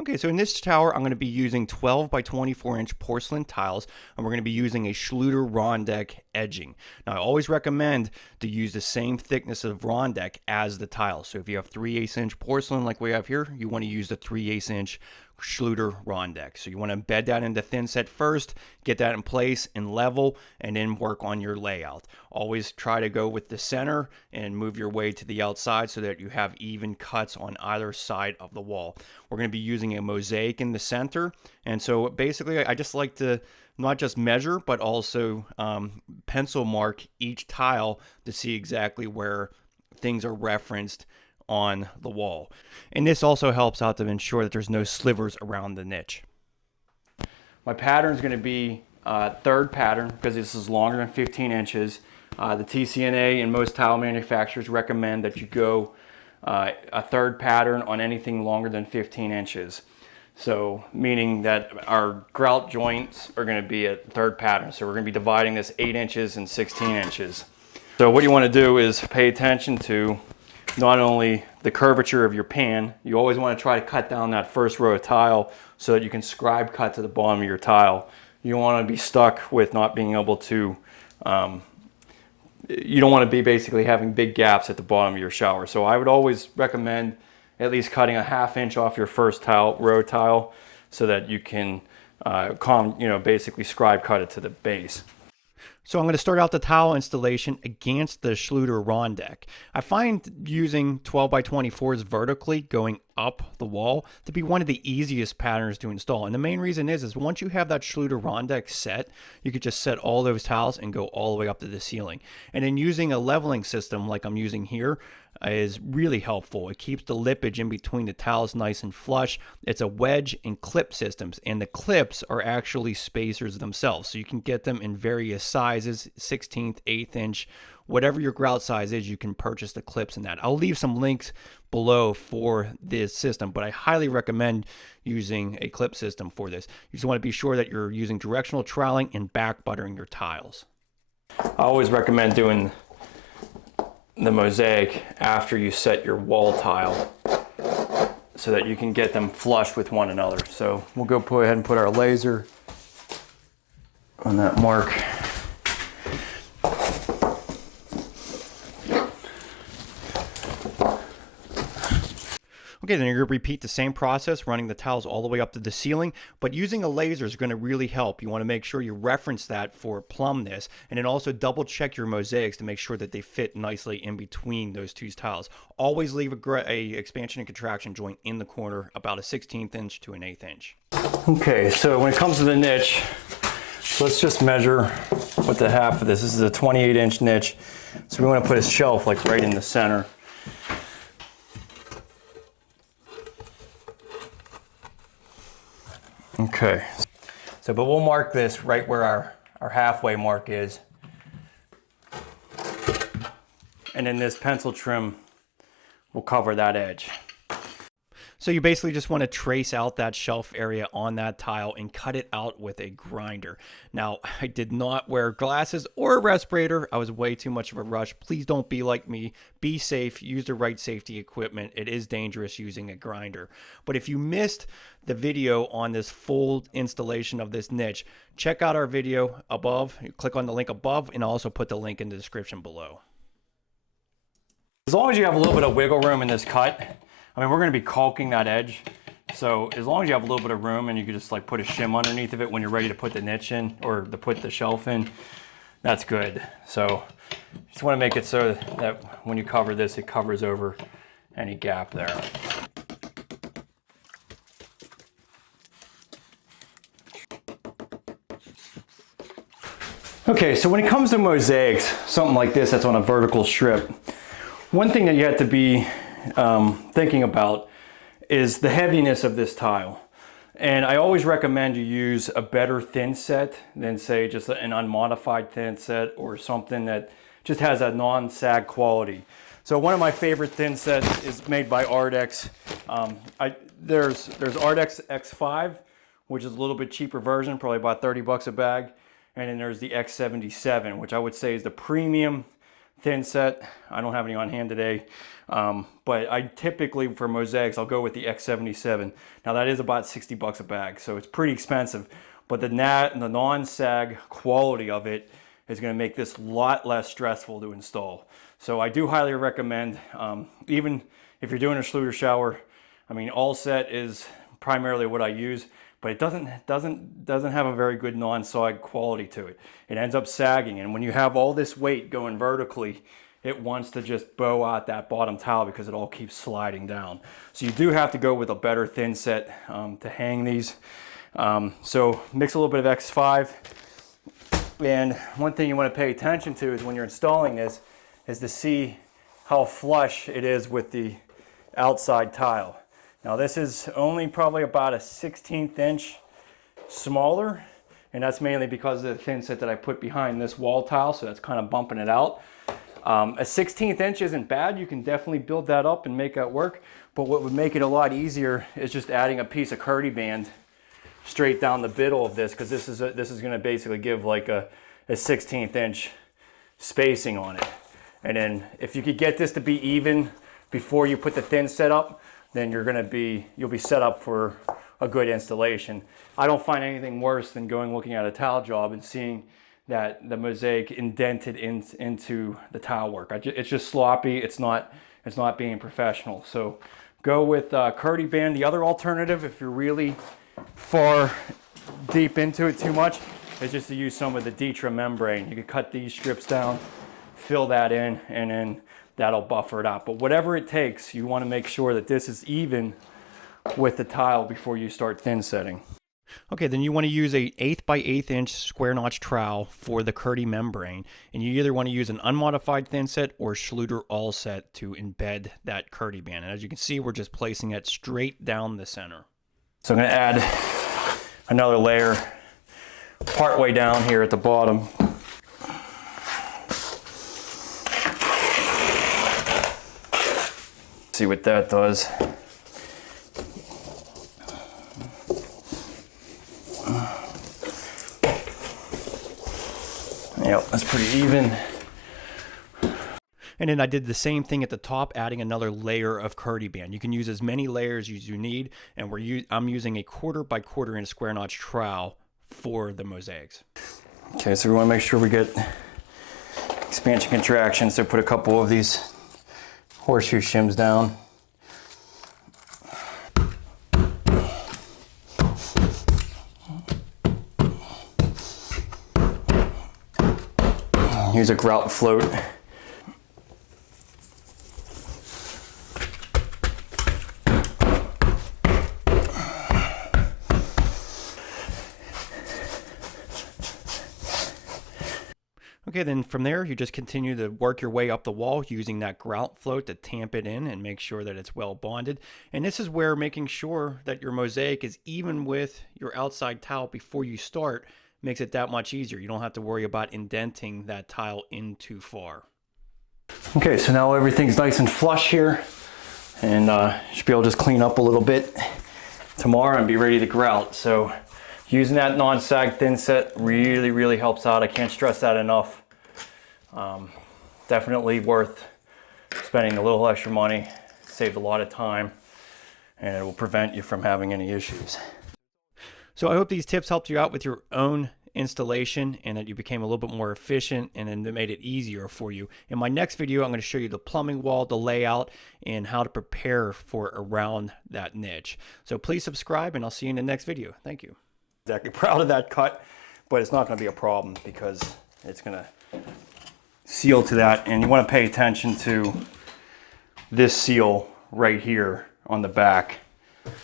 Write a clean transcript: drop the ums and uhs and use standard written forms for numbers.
Okay, so in this tower, I'm going to be using 12 by 24 inch porcelain tiles, and we're going to be using a Schluter Rondec edging. Now, I always recommend to use the same thickness of Rondec as the tiles. So if you have 3/8 inch porcelain like we have here, you want to use the 3/8 inch Schluter Rondec. So you want to embed that into thin set first, get that in place and level, and then work on your layout. Always try to go with the center and move your way to the outside so that you have even cuts on either side of the wall. We're going to be using a mosaic in the center, and so basically I just like to not just measure but also pencil mark each tile to see exactly where things are referenced on the wall. And this also helps out to ensure that there's no slivers around the niche. My pattern is going to be third pattern because this is longer than 15 inches. The TCNA and most tile manufacturers recommend that you go a third pattern on anything longer than 15 inches. So meaning that our grout joints are going to be a third pattern. So we're going to be dividing this 8 inches and 16 inches. So what you want to do is pay attention to not only the curvature of your pan, you always want to try to cut down that first row of tile so that you can scribe cut to the bottom of your tile. You don't want to be stuck with not being able to, you don't want to be basically having big gaps at the bottom of your shower. So I would always recommend at least cutting a 1/2 inch off your first row tile so that you can basically scribe cut it to the base. So I'm going to start out the tile installation against the Schluter Rondec. I find using 12 by 24s vertically going up the wall to be one of the easiest patterns to install. And the main reason is once you have that Schluter Rondec set, you could just set all those tiles and go all the way up to the ceiling. And then using a leveling system like I'm using here is really helpful. It keeps the lippage in between the tiles nice and flush. It's a wedge and clip systems, and the clips are actually spacers themselves. So you can get them in various sizes, 16th, 1/8 inch, whatever your grout size is, you can purchase the clips in that. I'll leave some links below for this system, but I highly recommend using a clip system for this. You just want to be sure that you're using directional troweling and back buttering your tiles. I always recommend doing the mosaic after you set your wall tile so that you can get them flush with one another. So we'll go ahead and put our laser on that mark. Okay, then you're going to repeat the same process, running the tiles all the way up to the ceiling, but using a laser is going to really help. You want to make sure you reference that for plumbness, and then also double check your mosaics to make sure that they fit nicely in between those two tiles. Always leave a expansion and contraction joint in the corner, about a 16th inch to an 1/8 inch. Okay, so when it comes to the niche, let's just measure what the half of this. This is a 28 inch niche, so we want to put a shelf like right in the center. Okay, so but we'll mark this right where our halfway mark is. And then this pencil trim will cover that edge. So you basically just want to trace out that shelf area on that tile and cut it out with a grinder. Now, I did not wear glasses or a respirator. I was way too much of a rush. Please don't be like me. Be safe. Use the right safety equipment. It is dangerous using a grinder. But if you missed the video on this full installation of this niche, check out our video above. Click on the link above, and I'll also put the link in the description below. As long as you have a little bit of wiggle room in this cut, I mean, we're going to be caulking that edge, so as long as you have a little bit of room and you can just like put a shim underneath of it when you're ready to put the niche in or to put the shelf in, that's good. So just want to make it so that when you cover this, it covers over any gap there. Okay, so when it comes to mosaics, something like this that's on a vertical strip, one thing that you have to be thinking about is the heaviness of this tile. And I always recommend you use a better thin set than say just an unmodified thin set or something that just has a non-sag quality. So one of my favorite thin sets is made by Ardex. There's Ardex X5, which is a little bit cheaper version, probably about 30 bucks a bag. And then there's the X77, which I would say is the premium thin set. I don't have any on hand today, but I typically, for mosaics, I'll go with the X77. Now that is about 60 bucks a bag, so it's pretty expensive, but the non-sag quality of it is going to make this a lot less stressful to install. So I do highly recommend, even if you're doing a Schluter shower, I mean, all set is primarily what I use, but it doesn't have a very good non-sag quality to it. It ends up sagging, and when you have all this weight going vertically, it wants to just bow out that bottom tile because it all keeps sliding down. So you do have to go with a better thin set to hang these. So mix a little bit of X5. And one thing you want to pay attention to is when you're installing this is to see how flush it is with the outside tile. Now this is only probably about a 1/16 inch smaller, and that's mainly because of the thin set that I put behind this wall tile, so that's kind of bumping it out. A 1/16 inch isn't bad. You can definitely build that up and make that work, but what would make it a lot easier is just adding a piece of curdy band straight down the middle of this, because this is going to basically give like a 1/16 inch spacing on it. And then if you could get this to be even before you put the thin set up, then you'll be set up for a good installation. I don't find anything worse than looking at a tile job and seeing that the mosaic indented into the tile work. It's just sloppy. It's not being professional. So go with curdy band. The other alternative, if you're really far deep into it too much, is just to use some of the Ditra membrane. You could cut these strips down, fill that in, and then that'll buffer it out. But whatever it takes, you want to make sure that this is even with the tile before you start thin setting. Okay, then you want to use a 1/8 by 1/8 inch square notch trowel for the curdy membrane, and you either want to use an unmodified thin set or Schluter all set to embed that curdy band. And as you can see, we're just placing it straight down the center. So I'm going to add another layer partway down here at the bottom. See what that does. Yep, that's pretty even. And then I did the same thing at the top, adding another layer of curdy band. You can use as many layers as you need, and I'm using a 1/4 by 1/4 inch square notch trowel for the mosaics. Okay, so we want to make sure we get expansion contraction, so put a couple of these horseshoe shims down. Use a grout float. Okay, then from there, you just continue to work your way up the wall using that grout float to tamp it in and make sure that it's well bonded. And this is where making sure that your mosaic is even with your outside tile before you start makes it that much easier. You don't have to worry about indenting that tile in too far. Okay, so now everything's nice and flush here, and you should be able to just clean up a little bit tomorrow and be ready to grout. So using that non-sag thin set really helps out. I can't stress that enough. Definitely worth spending a little extra money. Saves a lot of time, and it will prevent you from having any issues. So I hope these tips helped you out with your own installation and that you became a little bit more efficient and then made it easier for you. In my next video, I'm going to show you the plumbing wall, the layout, and how to prepare for around that niche. So please subscribe, and I'll see you in the next video. Thank you. Exactly proud of that cut, but it's not going to be a problem because it's going to seal to that, and you want to pay attention to this seal right here on the back.